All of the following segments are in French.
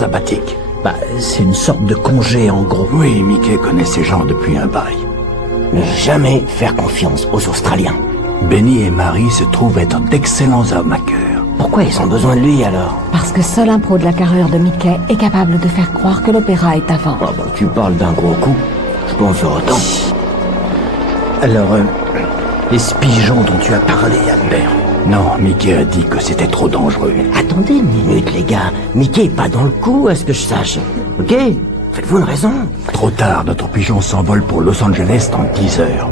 sabbatique. Bah, c'est une sorte de congé, en gros. Oui, Mickey connaît ces gens depuis un bail. Ne jamais faire confiance aux Australiens. Benny et Marie se trouvent être d'excellents arnaqueurs. Pourquoi ils ont besoin de lui, alors? Parce que seul un pro de la carrure de Mickey est capable de faire croire que l'opéra est à vendre. Ah bah, tu parles d'un gros coup. Je peux en faire autant. Alors, les pigeons dont tu as parlé, Albert. Non, Mickey a dit que c'était trop dangereux. Attendez une minute, les gars. Mickey est pas dans le coup, à ce que je sache. Ok? Faites-vous une raison? Trop tard, notre pigeon s'envole pour Los Angeles dans 10 heures.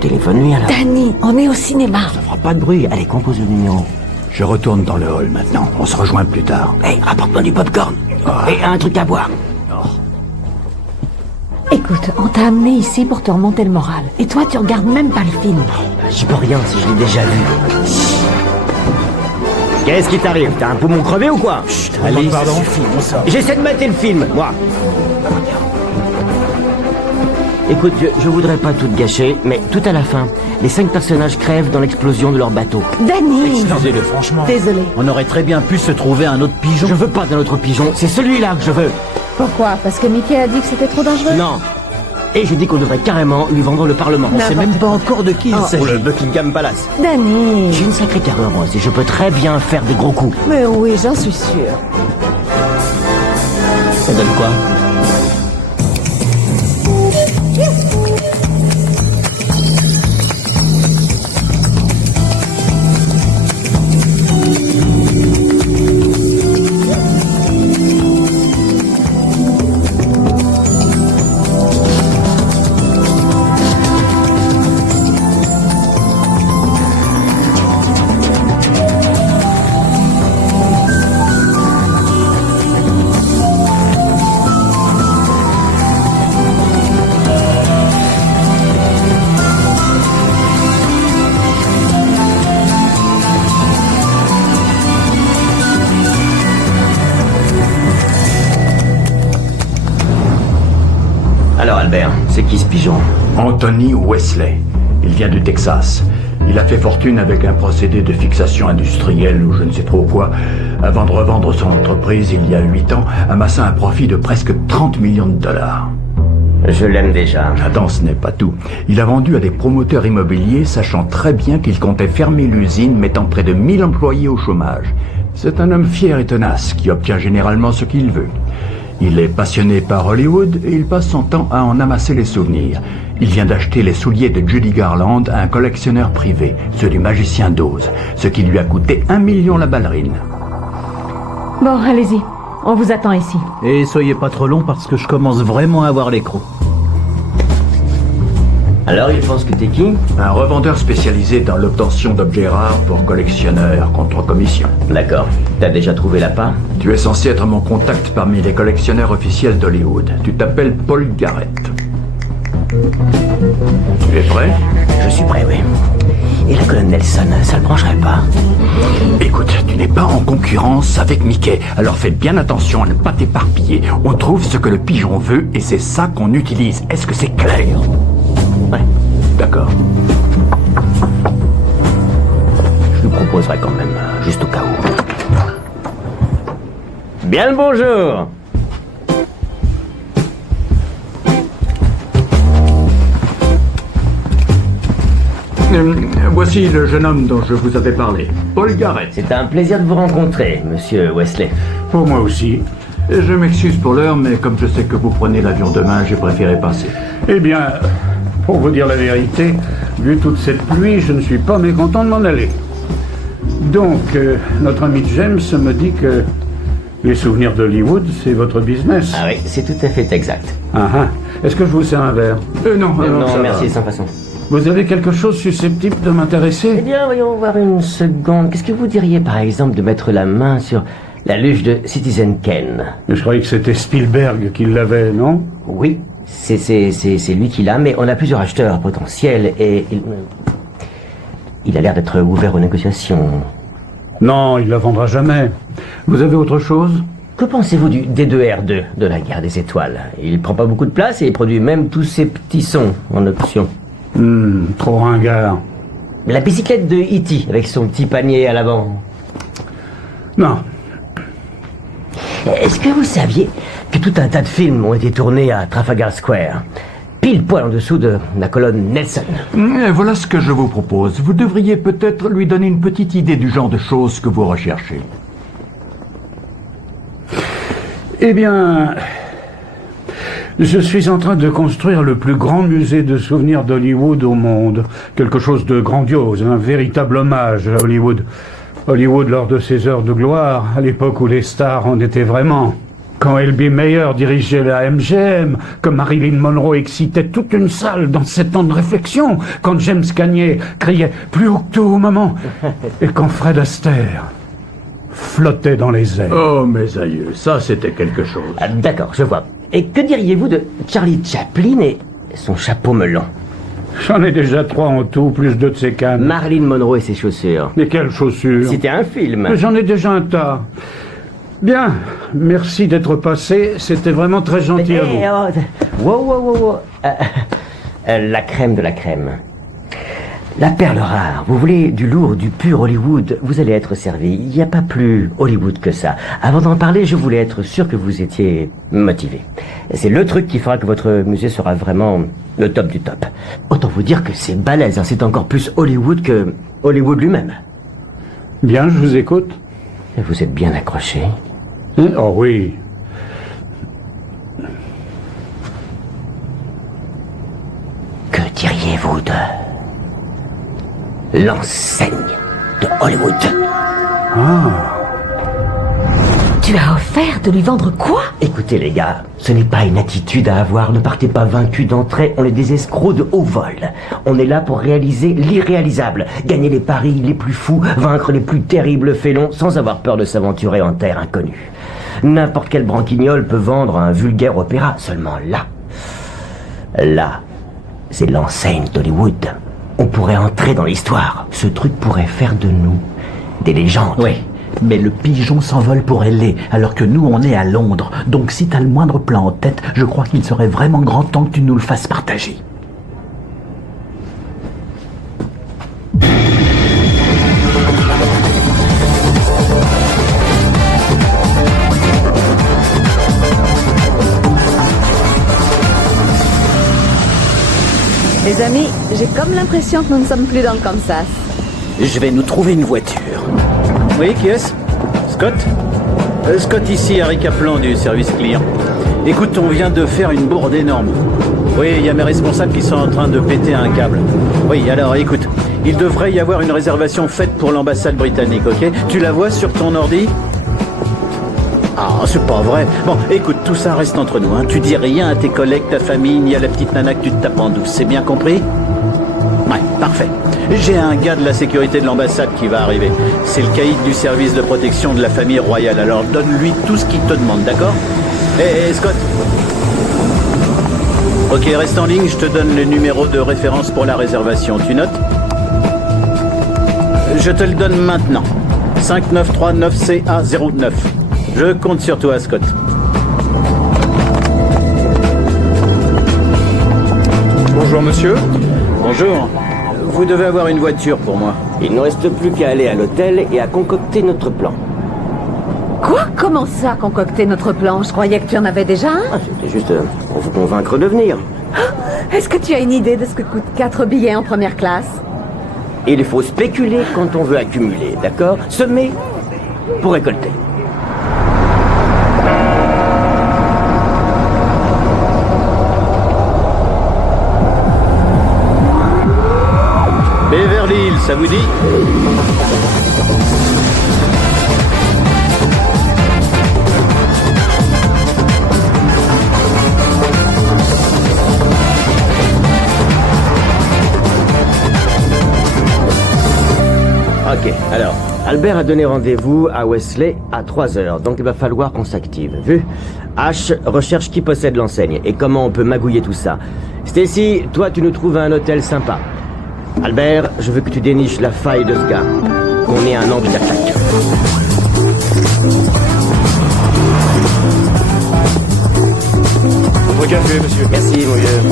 Téléphone-lui, alors. Danny, on est au cinéma. Ça fera pas de bruit. Allez, compose le numéro. Je retourne dans le hall maintenant. On se rejoint plus tard. Hey, rapporte-moi du popcorn. Et un truc à boire. Écoute, on t'a amené ici pour te remonter le moral. Et toi, tu regardes même pas le film. J'y peux rien si je l'ai déjà vu. Qu'est-ce qui t'arrive? T'as un poumon crevé ou quoi? Chut, allez, ça suffit, on sort. J'essaie de mater le film, moi. Écoute, je voudrais pas tout te gâcher, mais tout à la fin, les 5 personnages crèvent dans l'explosion de leur bateau. Danny! Excusez-le, franchement. Désolé. On aurait très bien pu se trouver un autre pigeon. Je veux pas d'un autre pigeon, c'est celui-là que je veux. Pourquoi? Parce que Mickey a dit que c'était trop dangereux? Non. Et je dis qu'on devrait carrément lui vendre le Parlement. On sait même pas encore de qui il Ou s'agit. le Buckingham Palace. Danny! J'ai une sacrée carrure, moi aussi. Je peux très bien faire des gros coups. Mais oui, j'en suis sûre. Ça donne quoi? Alors Albert, c'est qui ce pigeon? Anthony Wesley. Il vient du Texas. Il a fait fortune avec un procédé de fixation industrielle ou je ne sais trop quoi, avant de revendre son entreprise il y a 8 ans, amassant un profit de presque 30 millions de dollars. Je l'aime déjà. Attends, ce n'est pas tout. Il a vendu à des promoteurs immobiliers, sachant très bien qu'il comptait fermer l'usine, mettant près de 1000 employés au chômage. C'est un homme fier et tenace, qui obtient généralement ce qu'il veut. Il est passionné par Hollywood et il passe son temps à en amasser les souvenirs. Il vient d'acheter les souliers de Judy Garland à un collectionneur privé, ceux du magicien d'Oz, ce qui lui a coûté 1 million la ballerine. Bon, allez-y. On vous attend ici. Et soyez pas trop long parce que je commence vraiment à avoir les crocs. Alors il pense que t'es qui? Un revendeur spécialisé dans l'obtention d'objets rares pour collectionneurs contre commission. D'accord. T'as déjà trouvé l'appât? Tu es censé être mon contact parmi les collectionneurs officiels d'Hollywood. Tu t'appelles Paul Garrett. Tu es prêt? Je suis prêt, oui. Et la colonne Nelson, ça le brancherait pas? Écoute, tu n'es pas en concurrence avec Mickey, alors fais bien attention à ne pas t'éparpiller. On trouve ce que le pigeon veut et c'est ça qu'on utilise. Est-ce que c'est clair? Ouais. D'accord. Je lui proposerai quand même, juste au cas où. Bien le bonjour! Voici le jeune homme dont je vous avais parlé, Paul Garrett. C'est un plaisir de vous rencontrer, monsieur Wesley. Pour moi aussi. Je m'excuse pour l'heure, mais comme je sais que vous prenez l'avion demain, j'ai préféré passer. Eh bien, pour vous dire la vérité, vu toute cette pluie, je ne suis pas mécontent de m'en aller. Donc, notre ami James me dit que les souvenirs d'Hollywood, c'est votre business. Ah oui, c'est tout à fait exact. Ah ah. Est-ce que je vous sers un verre? Non, non, ça merci, va. sans façon. Vous avez quelque chose susceptible de Eh m'intéresser? bien, voyons voir une seconde. Qu'est-ce que vous diriez, par exemple, de mettre la main sur la luge de Citizen Kane? Je croyais que c'était Spielberg qui l'avait, non? Oui, c'est lui qui l'a, mais on a plusieurs acheteurs potentiels et il a l'air d'être ouvert aux négociations. Non, il la vendra jamais. Vous avez autre chose? Que pensez-vous du D2R2 de la guerre des étoiles? Il prend pas beaucoup de place et il produit même tous ses petits sons en option. Trop ringard. La bicyclette de E.T. avec son petit panier à l'avant. Non. Est-ce que vous saviez que tout un tas de films ont été tournés à Trafalgar Square, pile poil en dessous de la colonne Nelson? Voilà ce que je vous propose. Vous devriez peut-être lui donner une petite idée du genre de choses que vous recherchez. Eh bien, je suis en train de construire le plus grand musée de souvenirs d'Hollywood au monde. Quelque chose de grandiose, un véritable hommage à Hollywood. Hollywood lors de ses heures de gloire, à l'époque où les stars en étaient vraiment. Quand L.B. Mayer dirigeait la MGM, que Marilyn Monroe excitait toute une salle dans 7 ans de réflexion, quand James Cagney criait « plus haut que tout, maman !» et quand Fred Astaire flottait dans les airs. Oh, mes aïeux, ça c'était quelque chose. Ah, d'accord, je vois. Et que diriez-vous de Charlie Chaplin et son chapeau melon? J'en ai déjà 3 en tout, plus 2 de ses cannes. Marilyn Monroe et ses chaussures. Mais quelles chaussures? C'était un film. Mais j'en ai déjà un tas. Bien, merci d'être passé, c'était vraiment très gentil à vous. Wow. La crème de la crème. La perle rare. Vous voulez du lourd, du pur Hollywood, vous allez être servi. Il n'y a pas plus Hollywood que ça. Avant d'en parler, je voulais être sûr que vous étiez motivé. C'est le truc qui fera que votre musée sera vraiment le top du top. Autant vous dire que c'est balèze, hein. C'est encore plus Hollywood que Hollywood lui-même. Bien, je vous écoute. Vous êtes bien accroché. Oh oui. Que diriez-vous de l'enseigne de Hollywood? Tu as offert de lui vendre quoi? Écoutez les gars, ce n'est pas une attitude à avoir, ne partez pas vaincus d'entrée, on est des escrocs de haut vol. On est là pour réaliser l'irréalisable, gagner les paris les plus fous, vaincre les plus terribles félons sans avoir peur de s'aventurer en terre inconnue. N'importe quel branquignol peut vendre un vulgaire opéra, seulement là, c'est l'enseigne d'Hollywood. On pourrait entrer dans l'histoire, ce truc pourrait faire de nous des légendes. Oui, mais le pigeon s'envole pour L.A., alors que nous, on est à Londres. Donc si t'as le moindre plan en tête, je crois qu'il serait vraiment grand temps que tu nous le fasses partager. Les amis, j'ai comme l'impression que nous ne sommes plus dans le Kansas. Je vais nous trouver une voiture. Oui, qui est-ce? Scott? Scott ici, Harry Kaplan du service client. Écoute, on vient de faire une bourde énorme. Oui, il y a mes responsables qui sont en train de péter un câble. Oui, alors écoute, il devrait y avoir une réservation faite pour l'ambassade britannique, ok? Tu la vois sur ton ordi? Ah, c'est pas vrai. Bon, écoute, tout ça reste entre nous, hein. Tu dis rien à tes collègues, ta famille, ni à la petite nana que tu te tapes en douce. C'est bien compris? Ouais, parfait. J'ai un gars de la sécurité de l'ambassade qui va arriver. C'est le caïd du service de protection de la famille royale. Alors donne-lui tout ce qu'il te demande, d'accord? Hé, Scott. Ok, reste en ligne, je te donne le numéro de référence pour la réservation. Tu notes? Je te le donne maintenant. 5939CA09. Je compte sur toi, Scott. Bonjour, monsieur. Bonjour. Vous devez avoir une voiture pour moi. Il ne reste plus qu'à aller à l'hôtel et à concocter notre plan. Quoi? Comment ça, concocter notre plan? Je croyais que tu en avais déjà un. Ah, c'était juste pour vous convaincre de venir. Est-ce que tu as une idée de ce que coûtent 4 billets en première classe? Il faut spéculer quand on veut accumuler, d'accord? Semer pour récolter. Beverly Hills, ça vous dit? Ok, alors, Albert a donné rendez-vous à Wesley à 3h, donc il va falloir qu'on s'active. Vu? H recherche qui possède l'enseigne et comment on peut magouiller tout ça. Stacy, toi tu nous trouves un hôtel sympa. Albert, je veux que tu déniches la faille de ce gars. Qu'on ait un angle d'attaque. Votre café, monsieur. Merci, mon vieux.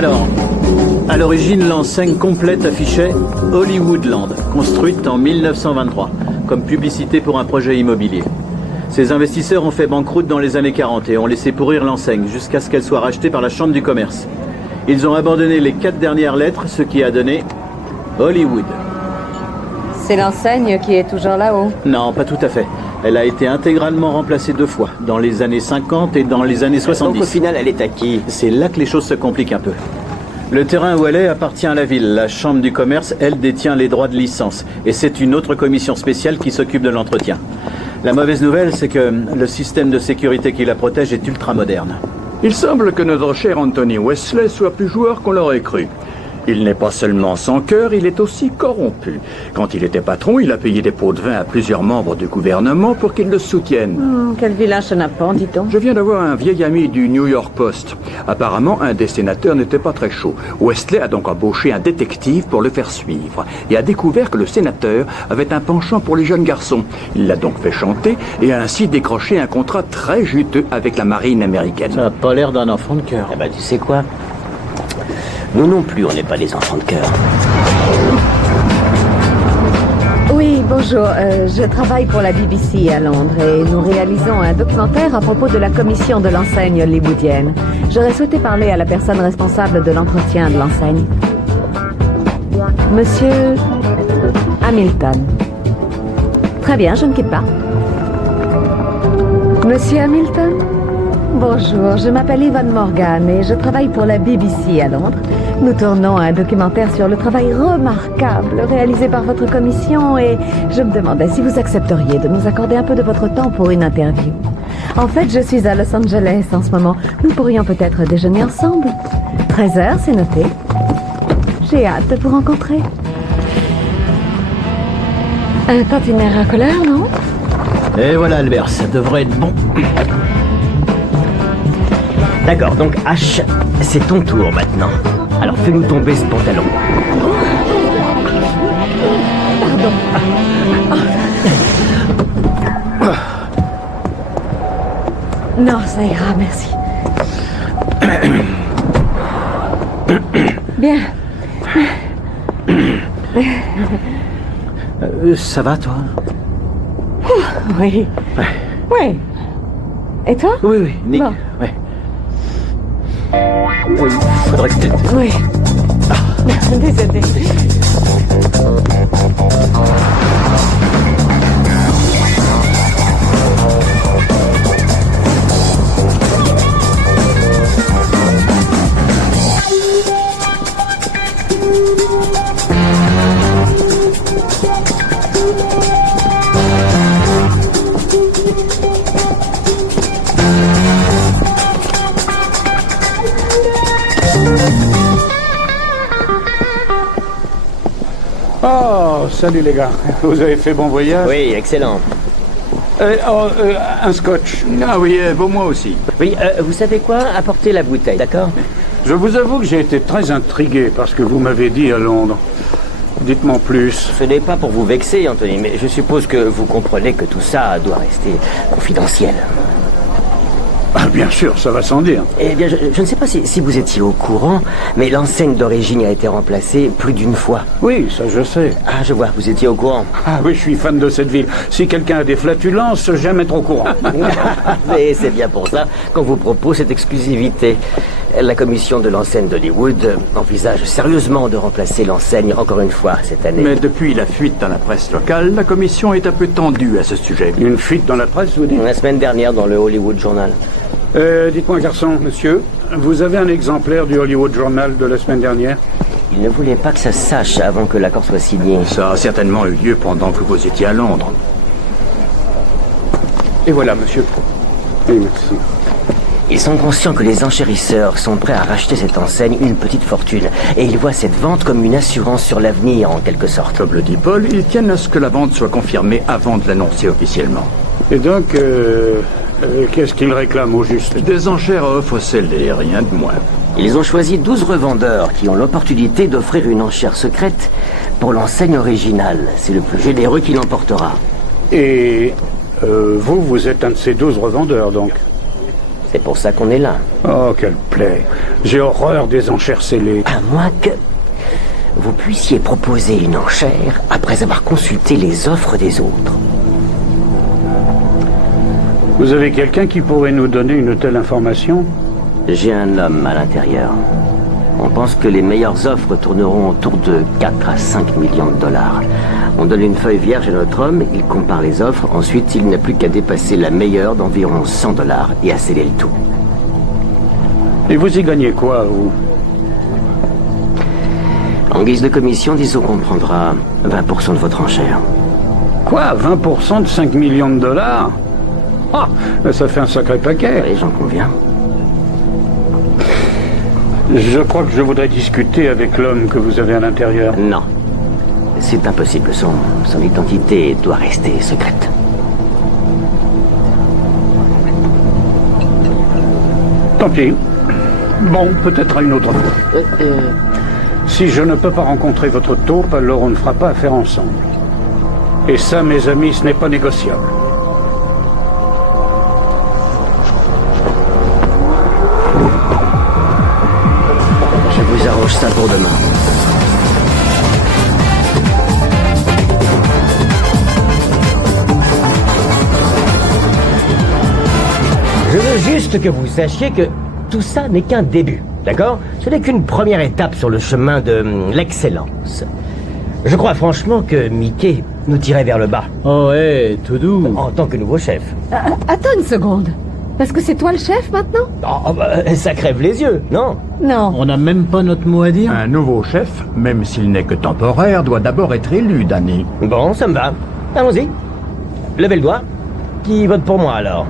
Alors, à l'origine, l'enseigne complète affichait Hollywoodland, construite en 1923, comme publicité pour un projet immobilier. Ces investisseurs ont fait banqueroute dans les années 40 et ont laissé pourrir l'enseigne jusqu'à ce qu'elle soit rachetée par la Chambre du commerce. Ils ont abandonné les 4 dernières lettres, ce qui a donné Hollywood. C'est l'enseigne qui est toujours là-haut. Non, pas tout à fait. Elle a été intégralement remplacée 2 fois, dans les années 50 et dans les années 70. Donc au final, elle est à qui? C'est là que les choses se compliquent un peu. Le terrain où elle est appartient à la ville. La Chambre du commerce, elle, détient les droits de licence. Et c'est une autre commission spéciale qui s'occupe de l'entretien. La mauvaise nouvelle, c'est que le système de sécurité qui la protège est ultra moderne. Il semble que notre cher Anthony Wesley soit plus joueur qu'on l'aurait cru. Il n'est pas seulement sans cœur, il est aussi corrompu. Quand il était patron, il a payé des pots de vin à plusieurs membres du gouvernement pour qu'ils le soutiennent. Quel vilain chenapan, dit-on. Je viens d'avoir un vieil ami du New York Post. Apparemment, un des sénateurs n'était pas très chaud. Wesley a donc embauché un détective pour le faire suivre et a découvert que le sénateur avait un penchant pour les jeunes garçons. Il l'a donc fait chanter et a ainsi décroché un contrat très juteux avec la marine américaine. Ça n'a pas l'air d'un enfant de cœur. Eh ben, tu sais quoi? Nous non plus, on n'est pas des enfants de cœur. Oui, bonjour. Je travaille pour la BBC à Londres et nous réalisons un documentaire à propos de la commission de l'enseigne hollywoodienne. J'aurais souhaité parler à la personne responsable de l'entretien de l'enseigne. Monsieur Hamilton. Très bien, je ne quitte pas. Monsieur Hamilton? Bonjour, je m'appelle Yvonne Morgan et je travaille pour la BBC à Londres. Nous tournons un documentaire sur le travail remarquable réalisé par votre commission et je me demandais si vous accepteriez de nous accorder un peu de votre temps pour une interview. En fait, je suis à Los Angeles en ce moment. Nous pourrions peut-être déjeuner ensemble. 13h, c'est noté. J'ai hâte de vous rencontrer. Un tantinet racoleur, non? Et voilà, Albert, ça devrait être bon. D'accord, donc H, c'est ton tour maintenant. Alors fais-nous tomber ce pantalon. Pardon. Non, ça ira, merci. Bien. Ça va, toi? Oui. Ouais. Oui. Et toi? Oui, oui, Nick. Bon. Ouais. Oui, faudrait que t'aides. Oui. Désolé. Oh, salut les gars. Vous avez fait bon voyage? Oui, excellent. Un scotch. Ah oui, pour moi aussi. Oui, vous savez quoi? Apportez la bouteille, d'accord? Je vous avoue que j'ai été très intrigué par ce que vous m'avez dit à Londres. Dites-moi plus. Ce n'est pas pour vous vexer, Anthony, mais je suppose que vous comprenez que tout ça doit rester confidentiel. Ah, bien sûr, ça va sans dire. Eh bien, je ne sais pas si vous étiez au courant, mais l'enseigne d'origine a été remplacée plus d'une fois. Oui, ça je sais. Ah, je vois, vous étiez au courant. Ah oui, je suis fan de cette ville. Si quelqu'un a des flatulences, j'aime être au courant. Et c'est bien pour ça qu'on vous propose cette exclusivité. La commission de l'enseigne d'Hollywood envisage sérieusement de remplacer l'enseigne encore une fois cette année. Mais depuis la fuite dans la presse locale, la commission est un peu tendue à ce sujet. Une fuite dans la presse, vous dites? La semaine dernière dans le Hollywood Journal. Dites-moi, garçon, monsieur, vous avez un exemplaire du Hollywood Journal de la semaine dernière? Il ne voulait pas que ça se sache avant que l'accord soit signé. Ça a certainement eu lieu pendant que vous étiez à Londres. Et voilà, monsieur. Oui, merci. Ils sont conscients que les enchérisseurs sont prêts à racheter cette enseigne une petite fortune. Et ils voient cette vente comme une assurance sur l'avenir, en quelque sorte. Comme le dit Paul, ils tiennent à ce que la vente soit confirmée avant de l'annoncer officiellement. Et donc, qu'est-ce qu'ils réclament au juste? Des enchères à offre scellées, rien de moins. Ils ont choisi 12 revendeurs qui ont l'opportunité d'offrir une enchère secrète pour l'enseigne originale. C'est le plus généreux qui l'emportera. Et vous êtes un de ces 12 revendeurs, donc? C'est pour ça qu'on est là. Oh, quelle plaie. J'ai horreur des enchères scellées. À moins que vous puissiez proposer une enchère après avoir consulté les offres des autres. Vous avez quelqu'un qui pourrait nous donner une telle information? J'ai un homme à l'intérieur. On pense que les meilleures offres tourneront autour de 4 à 5 millions de dollars. On donne une feuille vierge à notre homme, il compare les offres, ensuite il n'a plus qu'à dépasser la meilleure d'environ 100 dollars et à sceller le tout. Et vous y gagnez quoi, vous? En guise de commission, disons qu'on prendra 20% de votre enchère. Quoi, 20% de 5 millions de dollars? Ah, ça fait un sacré paquet. Oui, j'en conviens. Je crois que je voudrais discuter avec l'homme que vous avez à l'intérieur. Non. C'est impossible. Son identité doit rester secrète. Tant pis. Bon, peut-être à une autre fois. Si je ne peux pas rencontrer votre taupe, alors on ne fera pas affaire ensemble. Et ça, mes amis, ce n'est pas négociable. Je vous arrange ça pour demain. Je veux juste que vous sachiez que tout ça n'est qu'un début, d'accord? Ce n'est qu'une première étape sur le chemin de l'excellence. Je crois franchement que Mickey nous tirait vers le bas. Oh ouais, tout doux. En tant que nouveau chef. Attends une seconde. Parce que c'est toi le chef maintenant? Oh, bah, ça crève les yeux, non? Non. On n'a même pas notre mot à dire. Un nouveau chef, même s'il n'est que temporaire, doit d'abord être élu, Danny. Bon, ça me va. Allons-y. Levez le doigt. Qui vote pour moi alors?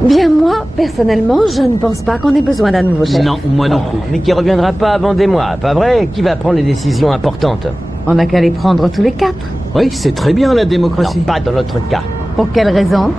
Bien, moi, personnellement, je ne pense pas qu'on ait besoin d'un nouveau chef. Non, moi non plus. Mais qui reviendra pas avant des mois, pas vrai? Qui va prendre les décisions importantes? On n'a qu'à les prendre tous les 4. Oui, c'est très bien la Non, démocratie. pas dans notre cas. Pour quelle raison?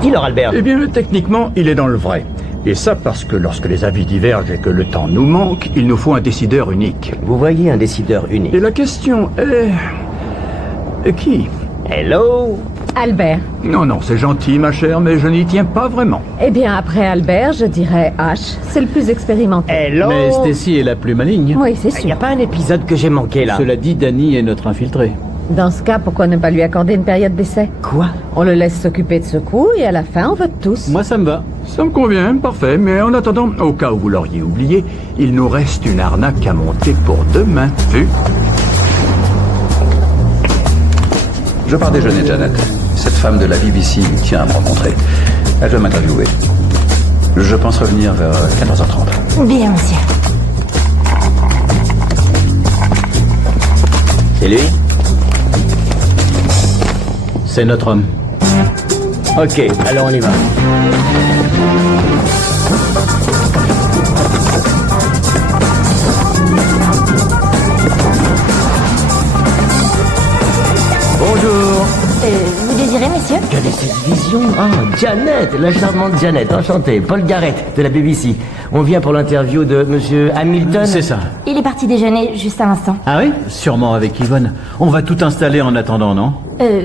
Dis-leur, Albert. Eh bien, techniquement, il est dans le vrai. Et ça parce que lorsque les avis divergent et que le temps nous manque, il nous faut un décideur unique. Vous voyez un décideur unique. Et la question est... Qui? Hello? Albert. Non, non, c'est gentil, ma chère, mais je n'y tiens pas vraiment. Eh bien, après Albert, je dirais H. C'est le plus expérimenté. Hello? Mais Stacy est la plus maligne. Oui, c'est Il n'y a sûr. pas un épisode que j'ai manqué là. Cela dit, Danny est notre infiltré. Dans ce cas, pourquoi ne pas lui accorder une période d'essai? Quoi? On le laisse s'occuper de ce coup et à la fin, on vote tous. Moi, ça me va. Ça me convient, parfait, mais en attendant, au cas où vous l'auriez oublié, il nous reste une arnaque à monter pour demain. Vu? Je pars déjeuner, Janet. Cette femme de la BBC tient à me rencontrer. Elle veut m'interviewer. Je pense revenir vers 14h30. Bien, monsieur. C'est lui? C'est notre homme. Ok, alors on y va. Bonjour. Vous désirez, messieurs? Quelle est cette vision? Ah, Janet, la charmante Janet, enchantée. Paul Garrett, de la BBC. On vient pour l'interview de Monsieur Hamilton. C'est ça. Il est parti déjeuner juste à l'instant. Ah oui? Sûrement avec Yvonne. On va tout installer en attendant, non?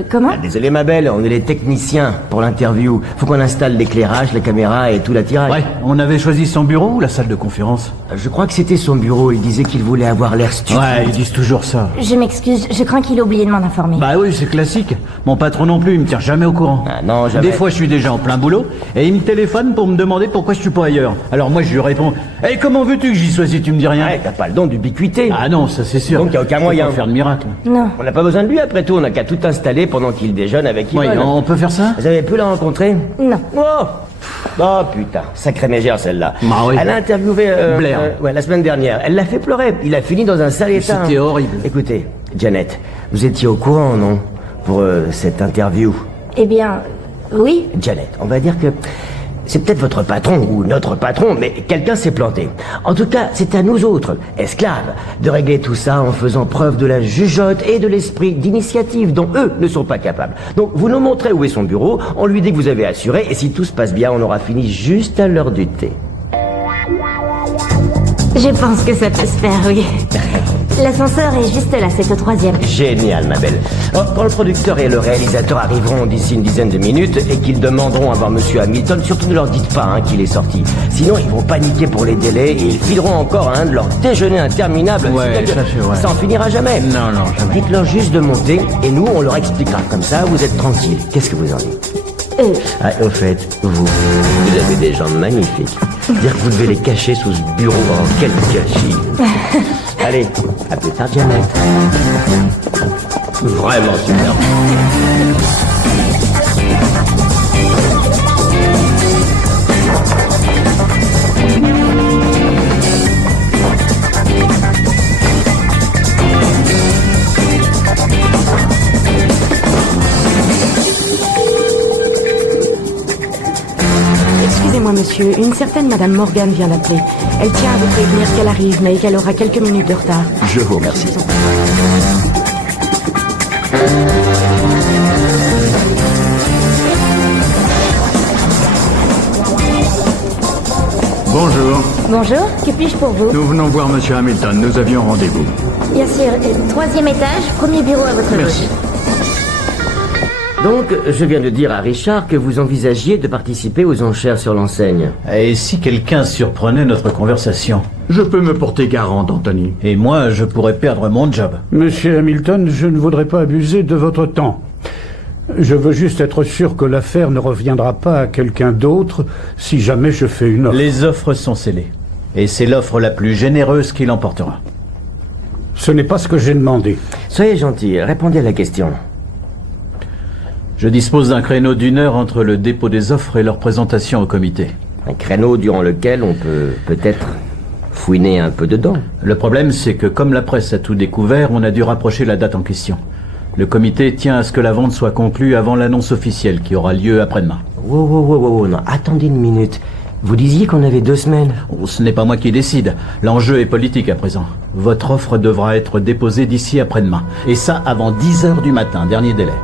Comment? Ah, désolé ma belle, on est les techniciens pour l'interview. Faut qu'on installe l'éclairage, la caméra et tout l'attirail. Ouais, on avait choisi son bureau ou la salle de conférence? Je crois que c'était son bureau, il disait qu'il voulait avoir l'air studio. Ouais, ils disent toujours ça. Je m'excuse, je crains qu'il ait oublié de m'en informer. Bah oui, c'est classique. Mon patron non plus, il me tient jamais au courant. Ah non, jamais. Des fois, je suis déjà en plein boulot et il me téléphone pour me demander pourquoi je suis pas ailleurs. Alors moi, je lui réponds: hey, comment veux-tu que j'y sois si tu me dis rien? Ouais, t'as pas le don d'ubiquité. Ah non, ça c'est sûr. Donc, y a aucun Je peux moyen. pas faire de miracle. Non. On n'a pas besoin de lui après tout, on n'a qu'à tout installer pendant qu'il déjeune avec Oui, Yvonne. on peut faire ça? Vous avez pu la rencontrer? Non. Oh putain, sacrée mégère celle-là. Bah oui. Elle a interviewé Blair. ouais, la semaine dernière. Elle l'a fait pleurer. Il a fini dans un sale état. C'était horrible. Écoutez, Janet, vous étiez au courant, non? Pour cette interview. Eh bien, oui. Janet, on va dire que c'est peut-être votre patron ou notre patron, mais quelqu'un s'est planté. En tout cas, c'est à nous autres, esclaves, de régler tout ça en faisant preuve de la jugeote et de l'esprit d'initiative dont eux ne sont pas capables. Donc, vous nous montrez où est son bureau, on lui dit que vous avez assuré, et si tout se passe bien, on aura fini juste à l'heure du thé. Je pense que ça peut se faire, oui. L'ascenseur est juste là, c'est au 3e. Génial, ma belle. Oh, quand le producteur et le réalisateur arriveront d'ici une dizaine de minutes et qu'ils demanderont à voir Monsieur Hamilton, surtout ne leur dites pas qu'il est sorti. Sinon, ils vont paniquer pour les délais et ils fileront encore un de leur déjeuner interminable. Ouais, ça c'est vrai. Ça en finira jamais. Non, jamais. Dites-leur juste de monter et nous, on leur expliquera. Comme ça, vous êtes tranquille. Qu'est-ce que vous en dites? Au fait, vous avez des jambes magnifiques. Dire que vous devez les cacher sous ce bureau. Oh, quel gâchis. Allez, à plus tard, Janet. Vraiment super. Excusez-moi, monsieur, une certaine Madame Morgan vient d'appeler. Elle tient à vous prévenir qu'elle arrive, mais qu'elle aura quelques minutes de retard. Je vous remercie. Bonjour. Bonjour, que puis-je pour vous? Nous venons voir Monsieur Hamilton. Nous avions rendez-vous. Bien sûr, 3e étage, premier bureau à votre Merci. gauche. Donc, je viens de dire à Richard que vous envisagiez de participer aux enchères sur l'enseigne. Et si quelqu'un surprenait notre conversation? Je peux me porter garant, Anthony. Et moi, je pourrais perdre mon job. Monsieur Hamilton, je ne voudrais pas abuser de votre temps. Je veux juste être sûr que l'affaire ne reviendra pas à quelqu'un d'autre si jamais je fais une offre. Les offres sont scellées. Et c'est l'offre la plus généreuse qui l'emportera. Ce n'est pas ce que j'ai demandé. Soyez gentil, répondez à la question. Je dispose d'un créneau d'1 heure entre le dépôt des offres et leur présentation au comité. Un créneau durant lequel on peut peut-être fouiner un peu dedans. Le problème, c'est que comme la presse a tout découvert, on a dû rapprocher la date en question. Le comité tient à ce que la vente soit conclue avant l'annonce officielle qui aura lieu après-demain. Wow, non, attendez une minute. Vous disiez qu'on avait 2 semaines. Oh, ce n'est pas moi qui décide. L'enjeu est politique à présent. Votre offre devra être déposée d'ici après-demain. Et ça avant 10 heures du matin, dernier délai.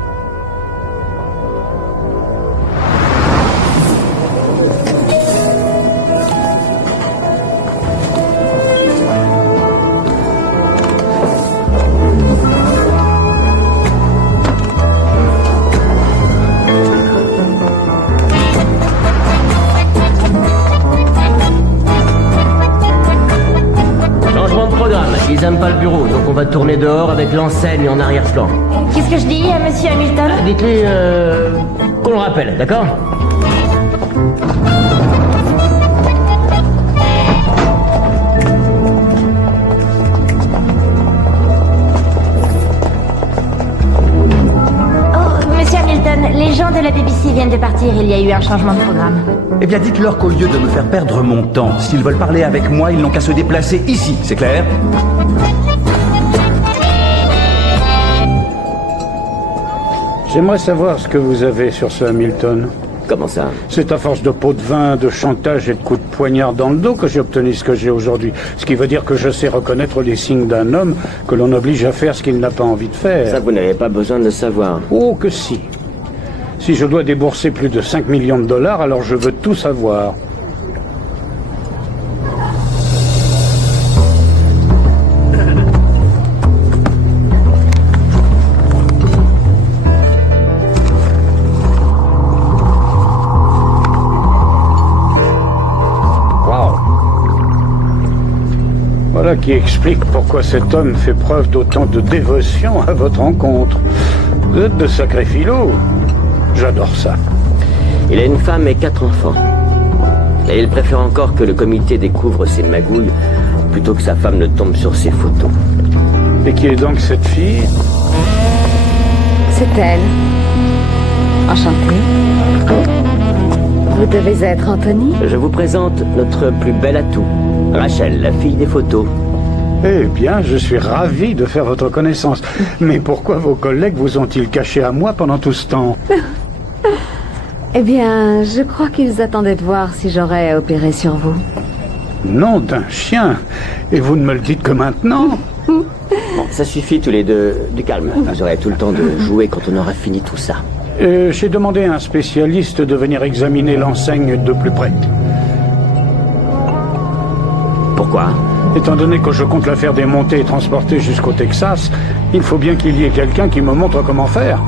Ils aiment pas le bureau, donc on va tourner dehors avec l'enseigne en arrière-plan. Qu'est-ce que je dis à Monsieur Hamilton? Dites-lui qu'on le rappelle, d'accord? Oh, Monsieur Hamilton, les gens de la BBC viennent de partir, il y a eu un changement de programme. Eh bien, dites-leur qu'au lieu de me faire perdre mon temps, s'ils veulent parler avec moi, ils n'ont qu'à se déplacer ici, c'est clair? J'aimerais savoir ce que vous avez sur ce Hamilton. Comment ça? C'est à force de pots de vin, de chantage et de coups de poignard dans le dos que j'ai obtenu ce que j'ai aujourd'hui. Ce qui veut dire que je sais reconnaître les signes d'un homme que l'on oblige à faire ce qu'il n'a pas envie de faire. Ça, vous n'avez pas besoin de le savoir. Oh, que si. Si je dois débourser plus de 5 millions de dollars, alors je veux tout savoir. Voilà qui explique pourquoi cet homme fait preuve d'autant de dévotion à votre rencontre. Vous êtes de sacrés filous. J'adore ça. Il a une femme et 4 enfants. Et il préfère encore que le comité découvre ses magouilles plutôt que sa femme ne tombe sur ses photos. Et qui est donc cette fille? C'est elle. Enchantée. Vous devez être Anthony? Je vous présente notre plus bel atout, Rachel, la fille des photos. Eh bien, je suis ravi de faire votre connaissance. Mais pourquoi vos collègues vous ont-ils caché à moi pendant tout ce temps? Eh bien, je crois qu'ils attendaient de voir si j'aurais opéré sur vous. Nom d'un chien. Et vous ne me le dites que maintenant? Bon, ça suffit tous les deux. Du calme. Vous aurez tout le temps de jouer quand on aura fini tout ça. J'ai demandé à un spécialiste de venir examiner l'enseigne de plus près. Pourquoi? Étant donné que je compte la faire démonter et transporter jusqu'au Texas, il faut bien qu'il y ait quelqu'un qui me montre comment faire.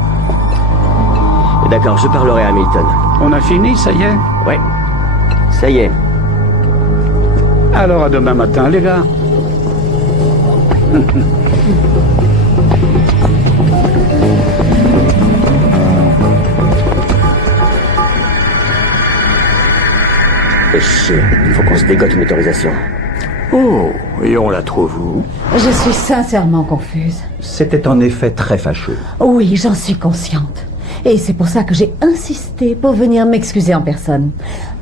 D'accord, je parlerai à Hamilton. On a fini, ça y est? Ouais, ça y est. Alors à demain matin, les gars. Et chier, il faut qu'on se dégote une autorisation. Oh, et on la trouve où? Je suis sincèrement confuse. C'était en effet très fâcheux. Oui, j'en suis consciente. Et c'est pour ça que j'ai insisté pour venir m'excuser en personne.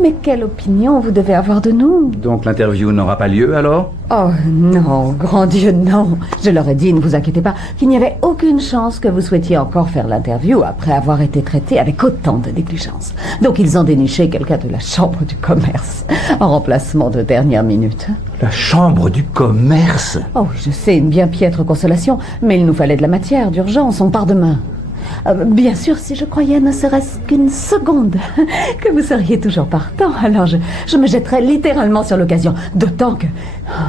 Mais quelle opinion vous devez avoir de nous? Donc l'interview n'aura pas lieu alors? Oh non, grand Dieu, non. Je leur ai dit, ne vous inquiétez pas, qu'il n'y avait aucune chance que vous souhaitiez encore faire l'interview après avoir été traité avec autant de négligence. Donc ils ont déniché quelqu'un de la Chambre du commerce, en remplacement de dernière minute. La Chambre du commerce? Oh, je sais, une bien piètre consolation, mais il nous fallait de la matière, d'urgence, on part demain. Bien sûr, si je croyais ne serait-ce qu'une seconde que vous seriez toujours partant, alors je me jetterais littéralement sur l'occasion. D'autant que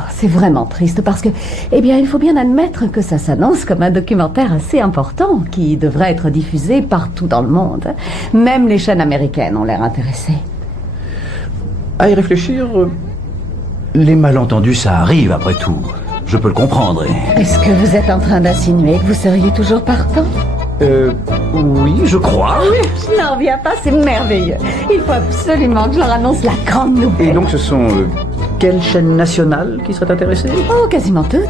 c'est vraiment triste parce que, eh bien, il faut bien admettre que ça s'annonce comme un documentaire assez important qui devrait être diffusé partout dans le monde. Même les chaînes américaines ont l'air intéressées. À y réfléchir, les malentendus, ça arrive après tout. Je peux le comprendre. Est-ce que vous êtes en train d'insinuer que vous seriez toujours partant? Oui, je crois. Oui, je n'en reviens pas, c'est merveilleux. Il faut absolument que je leur annonce la grande nouvelle. Et donc ce sont quelles chaînes nationales qui seraient intéressées? Oh, quasiment toutes.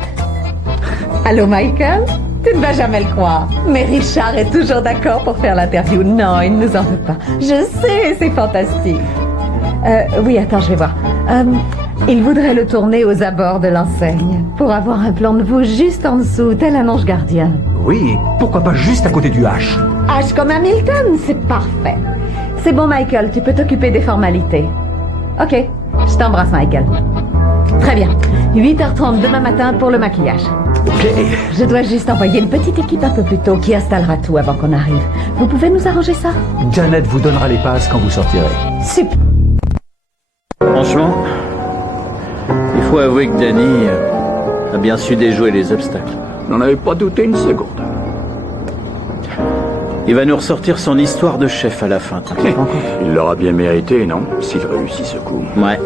Allô, Michael? Tu ne vas jamais le croire. Mais Richard est toujours d'accord pour faire l'interview. Non, il ne nous en veut pas. Je sais, c'est fantastique. Oui, attends, je vais voir. Il voudrait le tourner aux abords de l'enseigne, pour avoir un plan de vous juste en dessous, tel un ange gardien. Oui, pourquoi pas juste à côté du H? H comme Hamilton, c'est parfait. C'est bon, Michael, tu peux t'occuper des formalités. Ok, je t'embrasse, Michael. Très bien, 8h30 demain matin pour le maquillage. Ok. Je dois juste envoyer une petite équipe un peu plus tôt qui installera tout avant qu'on arrive. Vous pouvez nous arranger ça? Janet vous donnera les passes quand vous sortirez. Super. Franchement, il faut avouer que Danny a bien su déjouer les obstacles. N'en avais pas douté une seconde. Il va nous ressortir son histoire de chef à la fin, tu te rends compte? Il l'aura bien mérité, non? S'il réussit ce coup. Ouais.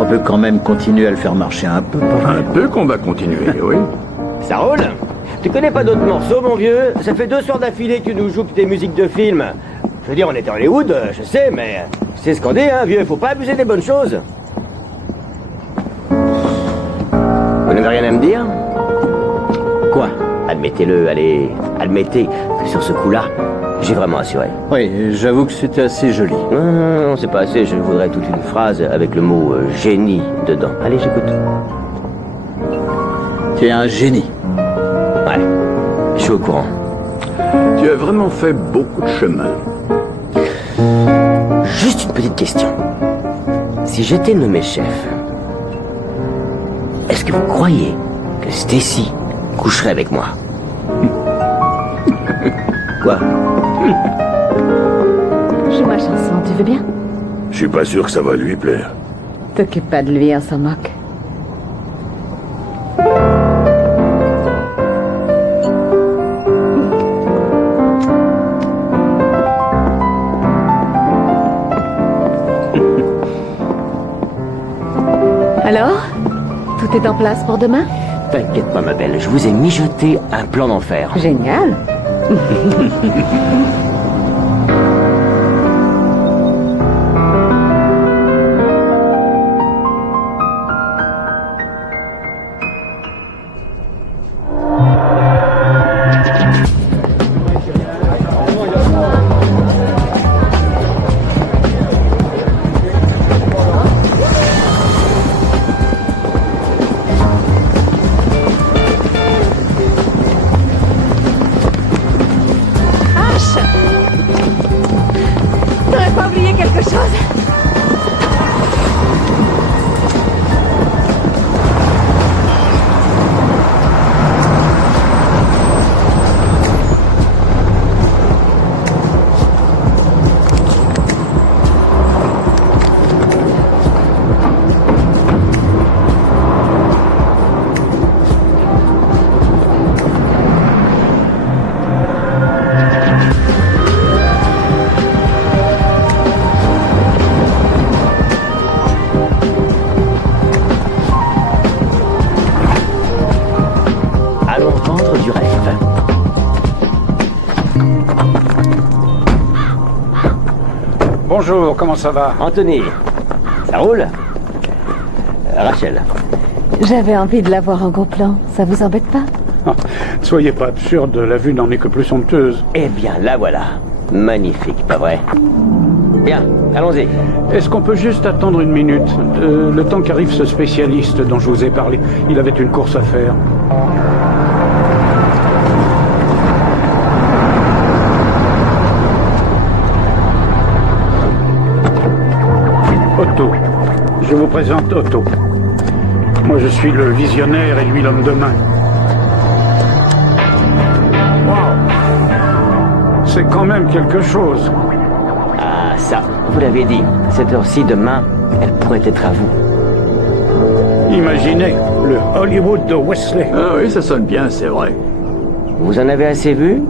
On peut quand même continuer à le faire marcher un peu. Un peu qu'on va continuer, oui. Ça roule? Tu connais pas d'autres morceaux, mon vieux? Ça fait 2 soirs d'affilée que tu nous joues des musiques de film. Je veux dire, on était à Hollywood, je sais, mais c'est scandé, hein, vieux. Faut pas abuser des bonnes choses. Vous n'avez rien à me dire? Quoi? Admettez-le, allez, admettez que sur ce coup-là, j'ai vraiment assuré. Oui, j'avoue que c'était assez joli. Non, c'est pas assez, je voudrais toute une phrase avec le mot génie dedans. Allez, j'écoute. Tu es un génie. Ouais, je suis au courant. Tu as vraiment fait beaucoup de chemin. Juste une petite question. Si j'étais nommé chef, est-ce que vous croyez que Stacy coucherait avec moi? Quoi? Joue ma chanson, tu veux bien? Je suis pas sûr que ça va lui plaire. T'occupe pas de lui, on s'en moque. Alors? Tout est en place pour demain? T'inquiète pas, ma belle, je vous ai mijoté un plan d'enfer. Génial. Bonjour, comment ça va? Anthony, ça roule? Rachel. J'avais envie de la voir en gros plan. Ça vous embête pas? Ah, soyez pas absurde, la vue n'en est que plus somptueuse. Eh bien, la voilà. Magnifique, pas vrai? Bien, allons-y. Est-ce qu'on peut juste attendre une minute? Le temps qu'arrive ce spécialiste dont je vous ai parlé. Il avait une course à faire. Otto. Je vous présente Otto. Moi, je suis le visionnaire et lui l'homme de main. Wow. C'est quand même quelque chose. Ah, ça, vous l'avez dit. Cette heure-ci, demain, elle pourrait être à vous. Imaginez, le Hollywood de Wesley. Ah oui, ça sonne bien, c'est vrai. Vous en avez assez vu?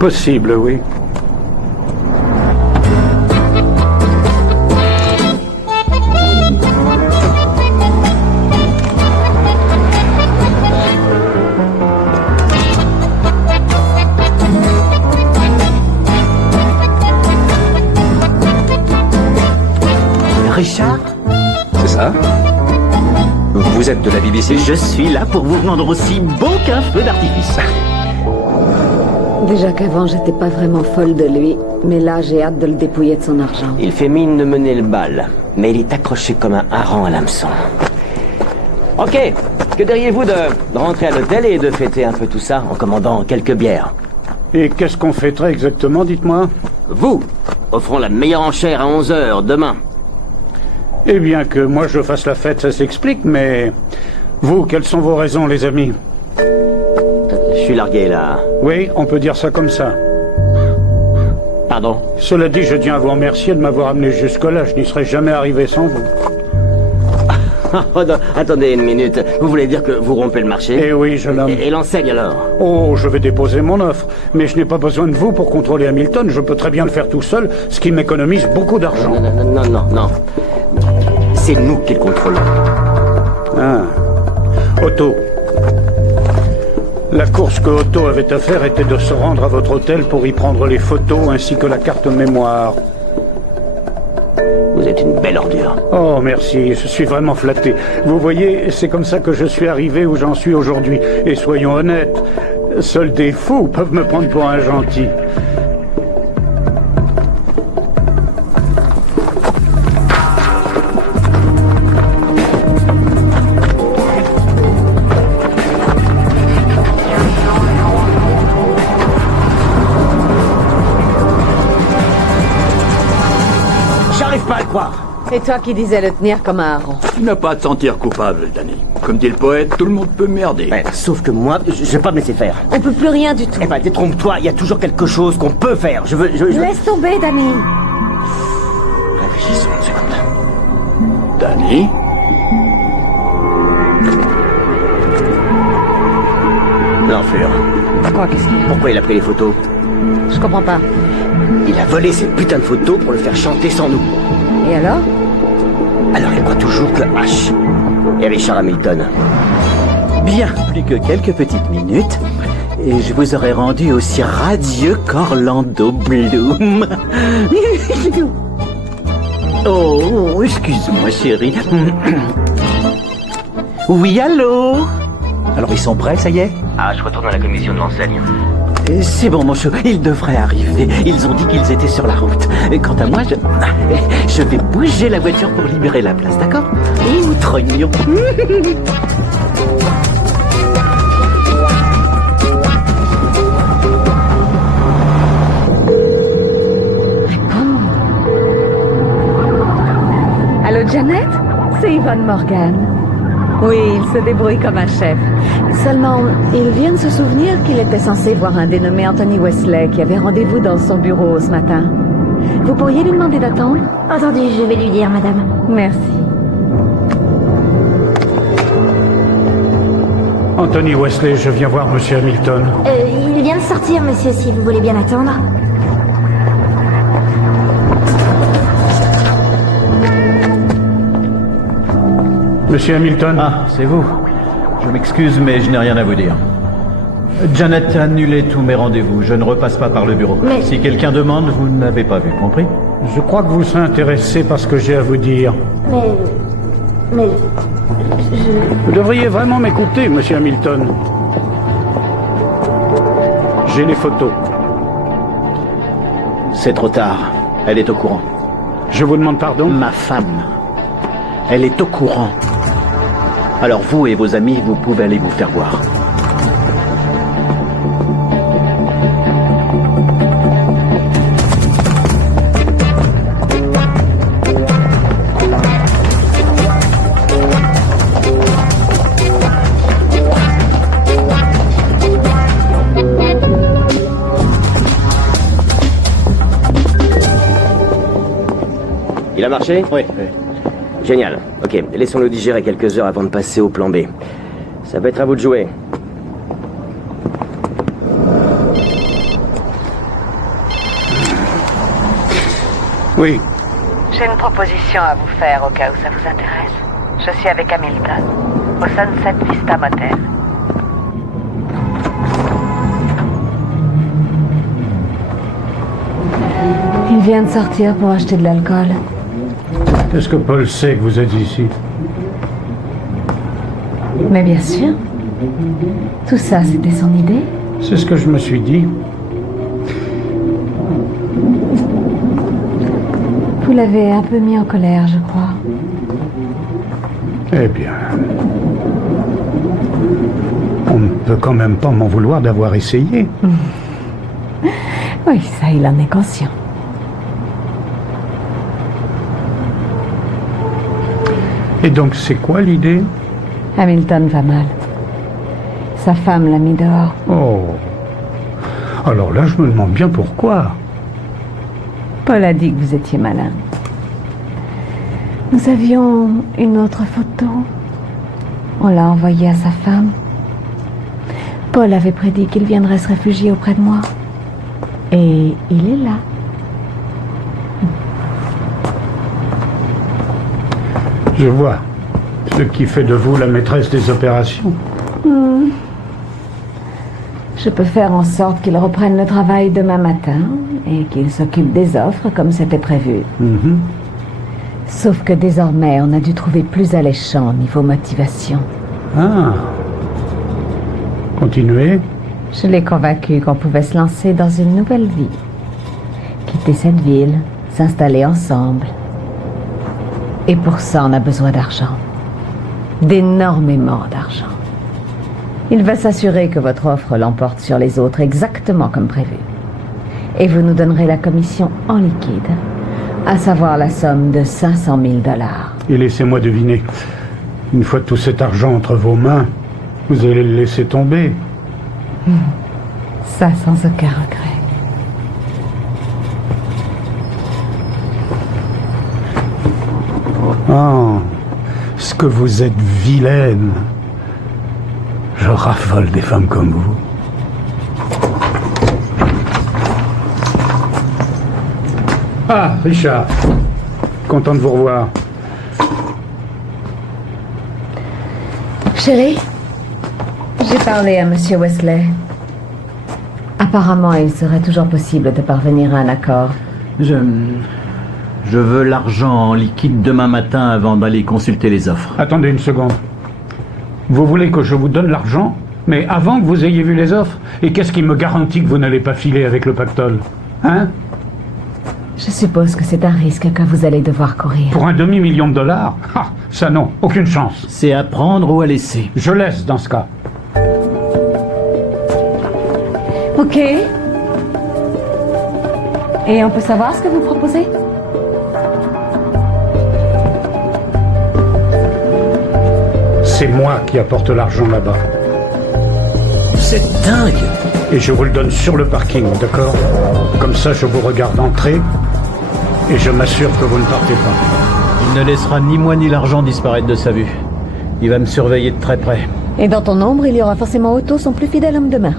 Possible, oui. Richard? C'est ça? Vous êtes de la BBC? Je suis là pour vous rendre aussi beau qu'un feu d'artifice. Déjà qu'avant, j'étais pas vraiment folle de lui, mais là, j'ai hâte de le dépouiller de son argent. Il fait mine de mener le bal, mais il est accroché comme un hareng à l'hameçon. Ok, que diriez-vous de rentrer à l'hôtel et de fêter un peu tout ça en commandant quelques bières? Et qu'est-ce qu'on fêterait exactement, dites-moi? Vous, offrons la meilleure enchère à 11h demain. Eh bien, que moi je fasse la fête, ça s'explique, mais... Vous, quelles sont vos raisons, les amis? Je suis largué, là. Oui, on peut dire ça comme ça. Pardon? Cela dit, je tiens à vous remercier de m'avoir amené jusque-là. Je n'y serais jamais arrivé sans vous. Oh, non, attendez une minute. Vous voulez dire que vous rompez le marché? Eh oui, jeune homme. Et l'enseigne, alors? Oh, je vais déposer mon offre. Mais je n'ai pas besoin de vous pour contrôler Hamilton. Je peux très bien le faire tout seul, ce qui m'économise beaucoup d'argent. Non. C'est nous qui le contrôlons. Ah. Otto. La course que Otto avait à faire était de se rendre à votre hôtel pour y prendre les photos ainsi que la carte mémoire. Vous êtes une belle ordure. Oh, merci, je suis vraiment flatté. Vous voyez, c'est comme ça que je suis arrivé où j'en suis aujourd'hui. Et soyons honnêtes, seuls des fous peuvent me prendre pour un gentil. J'arrive pas à le croire. C'est toi qui disais le tenir comme un hareng. Tu n'as pas à te sentir coupable, Danny. Comme dit le poète, tout le monde peut merder. Ouais, sauf que moi, je vais pas me laisser faire. On peut plus rien du tout. Eh ben, détrompe-toi, il y a toujours quelque chose qu'on peut faire. Je veux... Laisse tomber, Danny. Réfléchissons une seconde. Danny? L'enflure. Quoi, qu'est-ce qu'il y a? Pourquoi il a pris les photos? Je comprends pas. Il a volé ces putains de photos pour le faire chanter sans nous. Et alors? Alors il croit toujours que H et Richard Hamilton. Bien, plus que quelques petites minutes, et je vous aurais rendu aussi radieux qu'Orlando Bloom. Oh, excuse-moi, chérie. Oui, allô? Alors, ils sont prêts, ça y est? Ah, je retourne à la commission de l'enseigne. C'est bon, mon chou, ils devraient arriver. Ils ont dit qu'ils étaient sur la route. Quant à moi, je vais bouger la voiture pour libérer la place, d'accord? Ouh, trognon. Allô, Janet? C'est Yvonne Morgan. Oui, il se débrouille comme un chef. Seulement, il vient de se souvenir qu'il était censé voir un dénommé Anthony Wesley qui avait rendez-vous dans son bureau ce matin. Vous pourriez lui demander d'attendre? Entendu, je vais lui dire, madame. Merci. Anthony Wesley, je viens voir Monsieur Hamilton. Il vient de sortir, monsieur, si vous voulez bien attendre. Monsieur Hamilton? Ah, c'est vous. Je m'excuse, mais je n'ai rien à vous dire. Janet, annulez tous mes rendez-vous. Je ne repasse pas par le bureau. Mais- Si quelqu'un demande, vous n'avez pas vu, compris? Je crois que vous serez intéressé par ce que j'ai à vous dire. Mais... Vous devriez vraiment m'écouter, monsieur Hamilton. J'ai les photos. C'est trop tard. Elle est au courant. Je vous demande pardon? Ma femme. Elle est au courant. Alors vous et vos amis, vous pouvez aller vous faire voir. Il a marché? Oui. Génial. Ok, laissons-le digérer quelques heures avant de passer au plan B. Ça va être à vous de jouer. Oui. J'ai une proposition à vous faire au cas où ça vous intéresse. Je suis avec Hamilton, au Sunset Vista Motel. Il vient de sortir pour acheter de l'alcool. Est-ce que Paul sait que vous êtes ici? Mais bien sûr. Tout ça, c'était son idée. C'est ce que je me suis dit. Vous l'avez un peu mis en colère, je crois. Eh bien... On ne peut quand même pas m'en vouloir d'avoir essayé. Oui, ça, il en est conscient. Et donc, c'est quoi l'idée? Hamilton va mal. Sa femme l'a mis dehors. Oh. Alors là, je me demande bien pourquoi. Paul a dit que vous étiez malin. Nous avions une autre photo. On l'a envoyée à sa femme. Paul avait prédit qu'il viendrait se réfugier auprès de moi. Et il est là. Je vois. Ce qui fait de vous la maîtresse des opérations. Je peux faire en sorte qu'il reprenne le travail demain matin et qu'il s'occupe des offres comme c'était prévu. Sauf que désormais, on a dû trouver plus alléchant niveau motivation. Ah. Continuez. Je l'ai convaincu qu'on pouvait se lancer dans une nouvelle vie. Quitter cette ville, s'installer ensemble. Et pour ça, on a besoin d'argent. D'énormément d'argent. Il va s'assurer que votre offre l'emporte sur les autres exactement comme prévu. Et vous nous donnerez la commission en liquide, à savoir la somme de 500 000 $. Et laissez-moi deviner. Une fois tout cet argent entre vos mains, vous allez le laisser tomber. Ça sans aucun regret. Oh, ce que vous êtes vilaine. Je raffole des femmes comme vous. Ah, Richard. Content de vous revoir. Chérie, j'ai parlé à Monsieur Wesley. Apparemment, il serait toujours possible de parvenir à un accord. Je veux l'argent en liquide demain matin avant d'aller consulter les offres. Attendez une seconde. Vous voulez que je vous donne l'argent, mais avant que vous ayez vu les offres? Et qu'est-ce qui me garantit que vous n'allez pas filer avec le pactole? Hein? Je suppose que c'est un risque que vous allez devoir courir. Pour un demi-million de dollars? Ah, ça non, aucune chance. C'est à prendre ou à laisser. Je laisse dans ce cas. Ok. Et on peut savoir ce que vous proposez? C'est moi qui apporte l'argent là-bas. C'est dingue! Et je vous le donne sur le parking, d'accord? Comme ça, je vous regarde entrer et je m'assure que vous ne partez pas. Il ne laissera ni moi ni l'argent disparaître de sa vue. Il va me surveiller de très près. Et dans ton ombre, il y aura forcément Otto, son plus fidèle homme de main.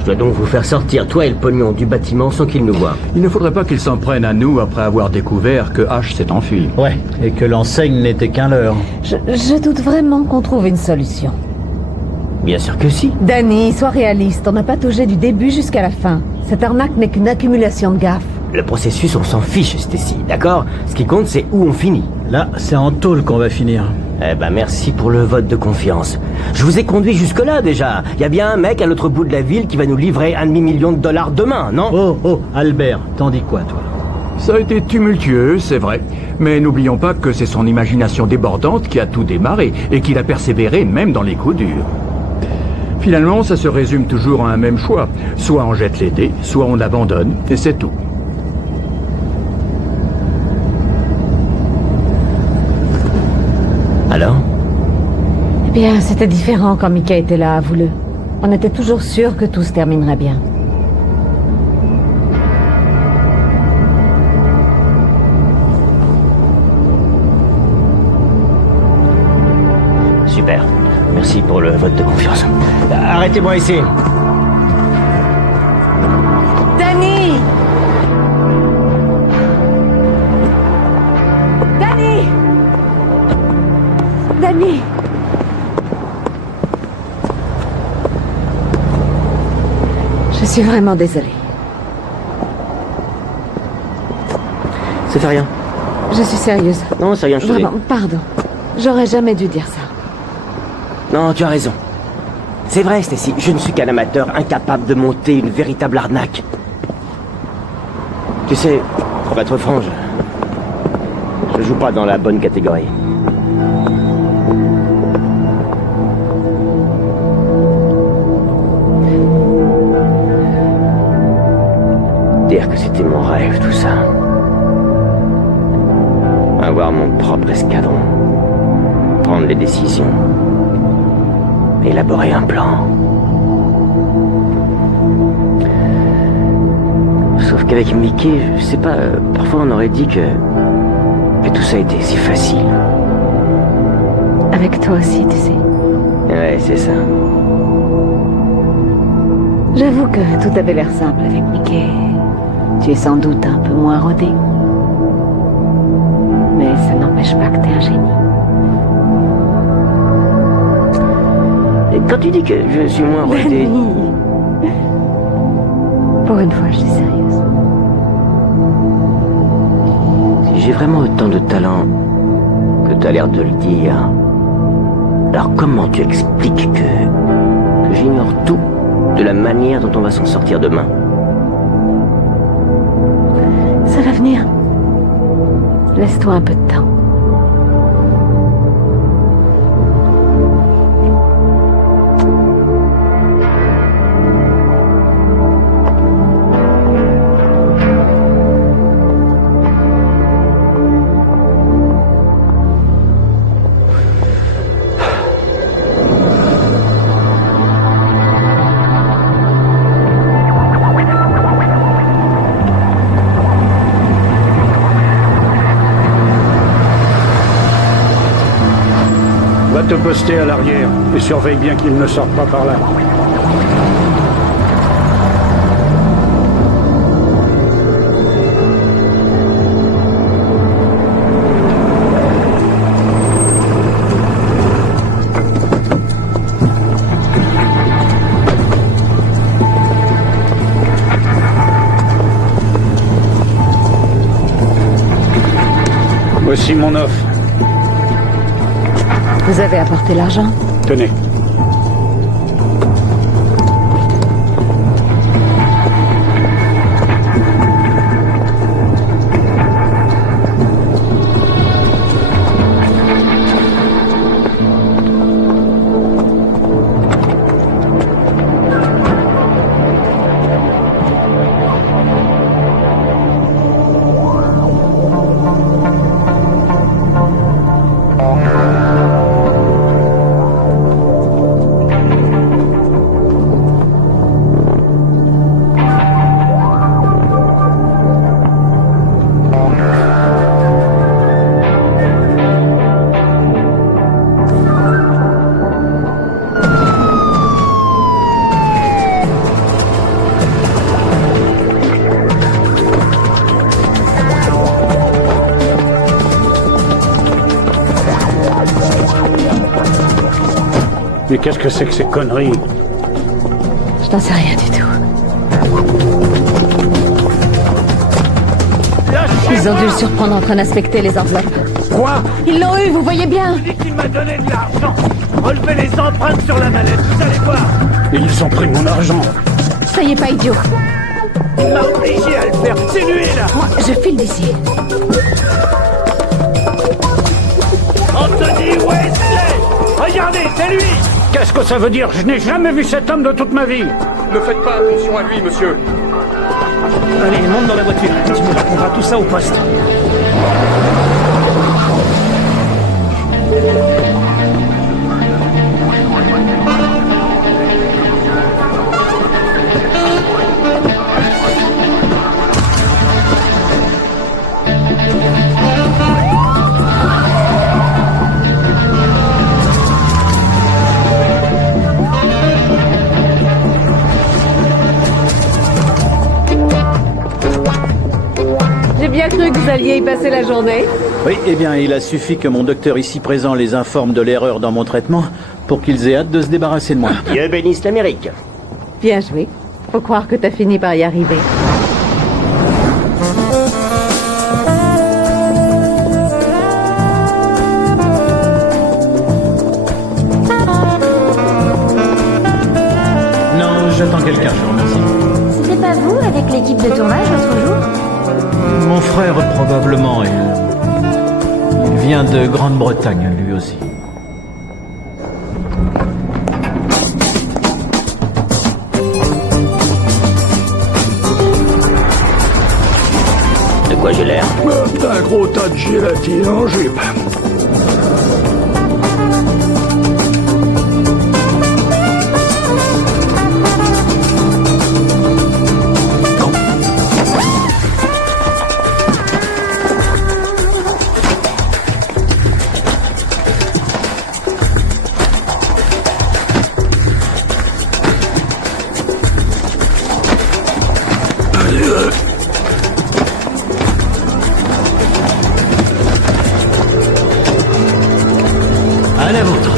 Je dois donc vous faire sortir, toi et le pognon, du bâtiment sans qu'il nous voie. Il ne faudrait pas qu'il s'en prenne à nous après avoir découvert que H s'est enfui. Ouais, et que l'enseigne n'était qu'un leurre. Je doute vraiment qu'on trouve une solution. Bien sûr que si. Danny, sois réaliste. On n'a pas touché du début jusqu'à la fin. Cette arnaque n'est qu'une accumulation de gaffes. Le processus, on s'en fiche, Stacy, d'accord? Ce qui compte, c'est où on finit. Là, c'est en tôle qu'on va finir. Eh ben, merci pour le vote de confiance. Je vous ai conduit jusque-là, déjà. Il y a bien un mec à l'autre bout de la ville qui va nous livrer $1,5 million demain, non? Oh, Albert, t'en dis quoi, toi? Ça a été tumultueux, c'est vrai. Mais n'oublions pas que c'est son imagination débordante qui a tout démarré et qu'il a persévéré même dans les coups durs. Finalement, ça se résume toujours à un même choix. Soit on jette les dés, soit on abandonne, et c'est tout. Alors? Eh bien, c'était différent quand Mickey était là, avoue-le. On était toujours sûr que tout se terminerait bien. Super. Merci pour le vote de confiance. Arrêtez-moi ici. Danny! Danny! Danny! Je suis vraiment désolée. Ça fait rien. Je suis sérieuse. Non, c'est rien, je te dis. Vraiment, pardon. J'aurais jamais dû dire ça. Non, tu as raison. C'est vrai, Stacy, je ne suis qu'un amateur incapable de monter une véritable arnaque. Tu sais, pour être franc, je joue pas dans la bonne catégorie. Dire que c'était mon rêve, tout ça. Avoir mon propre escadron. Prendre les décisions. Élaborer un plan. Sauf qu'avec Mickey, je sais pas, parfois on aurait dit que tout ça était si facile. Avec toi aussi, tu sais. Ouais, c'est ça. J'avoue que tout avait l'air simple avec Mickey. Tu es sans doute un peu moins rodé. Mais ça n'empêche pas que t'es un génie. Et quand tu dis que je suis moins rodé... Pour une fois, je suis sérieuse. Si j'ai vraiment autant de talent que tu as l'air de le dire, alors comment tu expliques que j'ignore tout de la manière dont on va s'en sortir demain? Ça va venir. Laisse-toi un peu de temps. Va te poster à l'arrière et surveille bien qu'il ne sorte pas par là. Voici mon offre. Vous avez apporté l'argent? Tenez. Mais qu'est-ce que c'est que ces conneries? Je n'en sais rien du tout. Ils ont dû le surprendre en train d'inspecter les enveloppes. Quoi? Ils l'ont eu, vous voyez bien. Je dis qu'il m'a donné de l'argent. Relevez les empreintes sur la mallette, vous allez voir. Et ils ont pris mon argent. Soyez pas idiot. Il m'a obligé à le faire. C'est lui, là. Moi, je file d'ici. Anthony Wesley. Regardez, c'est lui. Qu'est-ce que ça veut dire? Je n'ai jamais vu cet homme de toute ma vie. Ne faites pas attention à lui, monsieur. Allez, monte dans la voiture. Tu me raconteras tout ça au poste. J'ai bien cru que vous alliez y passer la journée. Oui, eh bien, il a suffi que mon docteur ici présent les informe de l'erreur dans mon traitement pour qu'ils aient hâte de se débarrasser de moi. Dieu bénisse l'Amérique. Bien joué. Faut croire que t'as fini par y arriver. Non, j'attends quelqu'un, je vous remercie. C'était pas vous avec l'équipe de tournage l'autre jour? Mon frère, probablement, il vient de Grande-Bretagne, lui aussi. De quoi j'ai l'air? Un gros tas de gélatine en jupe. À la vôtre.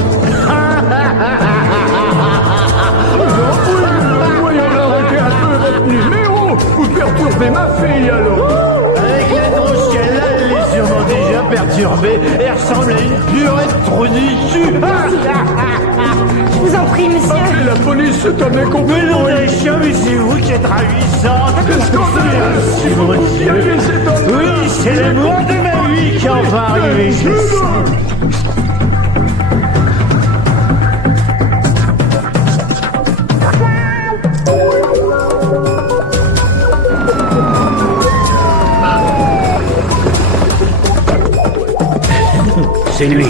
Voyons arrêter un peu votre numéro. Vous perturbez ma fille alors. Avec la grosse qu'elle a, elle est sûrement déjà perturbée. Elle ressemble à une purée de trou du cul. Je vous en prie, monsieur. Appelez la police, c'est un mec Mais non, les chiens, mais c'est vous qui êtes ravissante. Qu'est-ce qu'on fait? C'est mon Dieu. Oui, c'est l'amour de ma vie qui en va arriver, je le sens. C'est lui.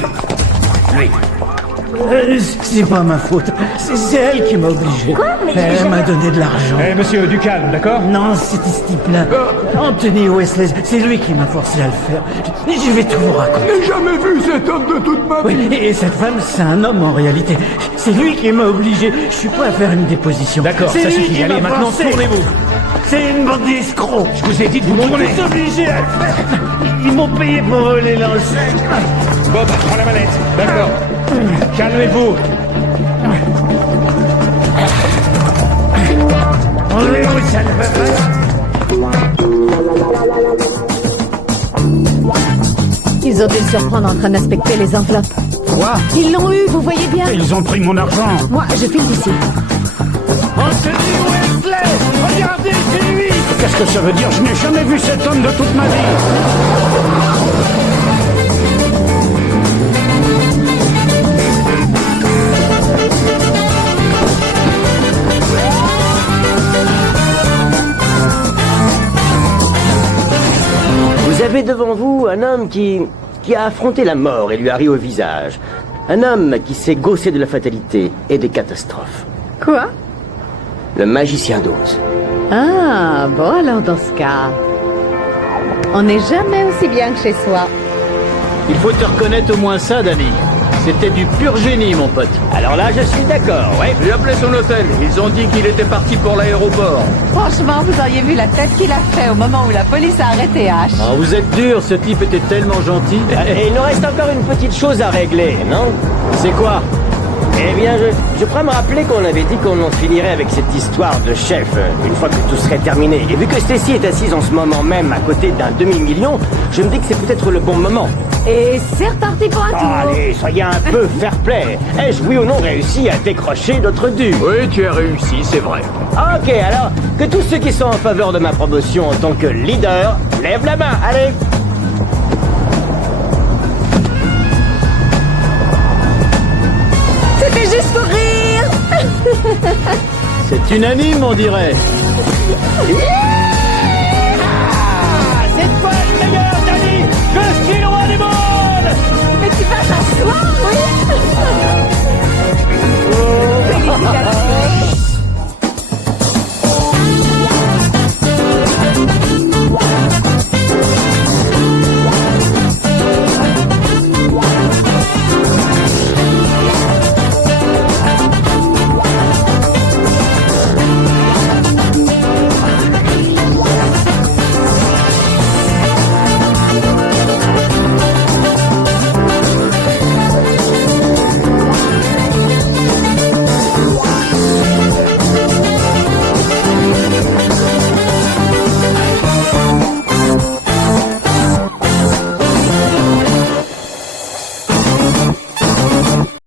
Lui. C'est pas ma faute. C'est elle qui m'a obligé. Quoi? Mais Elle m'a donné de l'argent. Eh, monsieur, du calme, d'accord? Non, c'était ce type-là. Anthony Wesley, c'est lui qui m'a forcé à le faire. Je vais tout vous raconter. Je n'ai jamais vu cet homme de toute ma vie. Oui, et cette femme, c'est un homme en réalité. C'est lui qui m'a obligé. Je suis prêt à faire une déposition. D'accord, C'est ça lui suffit. qui Allez, m'a maintenant, forcé. tournez-vous. C'est une bande d'escrocs. Je vous ai dit de vous On tourner. est obligé à le faire. Ils m'ont payé pour voler l'enseigne. Bob, prends la mallette. D'accord. Calmez-vous. Enlevez-vous, ça ne va pas. Ils ont dû le surprendre en train d'inspecter les enveloppes. Quoi? Ils l'ont eu, vous voyez bien. Ils ont pris mon argent. Moi, je file d'ici. Anthony Wesley, regardez, c'est lui. Qu'est-ce que ça veut dire? Je n'ai jamais vu cet homme de toute ma vie. Vous avez devant vous un homme qui a affronté la mort et lui a ri au visage. Un homme qui s'est gaussé de la fatalité et des catastrophes. Quoi? Le magicien d'Oz. Ah, bon alors dans ce cas, on n'est jamais aussi bien que chez soi. Il faut te reconnaître au moins ça, Danny. C'était du pur génie, mon pote. Alors là, je suis d'accord, ouais. J'ai appelé son hôtel. Ils ont dit qu'il était parti pour l'aéroport. Franchement, vous auriez vu la tête qu'il a fait au moment où la police a arrêté H. Oh, vous êtes dur, ce type était tellement gentil. Et il nous reste encore une petite chose à régler, non? C'est quoi? Eh bien, je crois me rappeler qu'on avait dit qu'on en finirait avec cette histoire de chef une fois que tout serait terminé. Et vu que Stacy est assise en ce moment même à côté d'un demi-million, je me dis que c'est peut-être le bon moment. Et c'est reparti pour un tour. Allez, soyez un peu fair-play. Ai-je oui ou non réussi à décrocher notre dû? Oui, tu as réussi, c'est vrai. Ok, alors, que tous ceux qui sont en faveur de ma promotion en tant que leader, lèvent la main, allez. C'était juste pour rire. C'est unanime, on dirait. Yeah!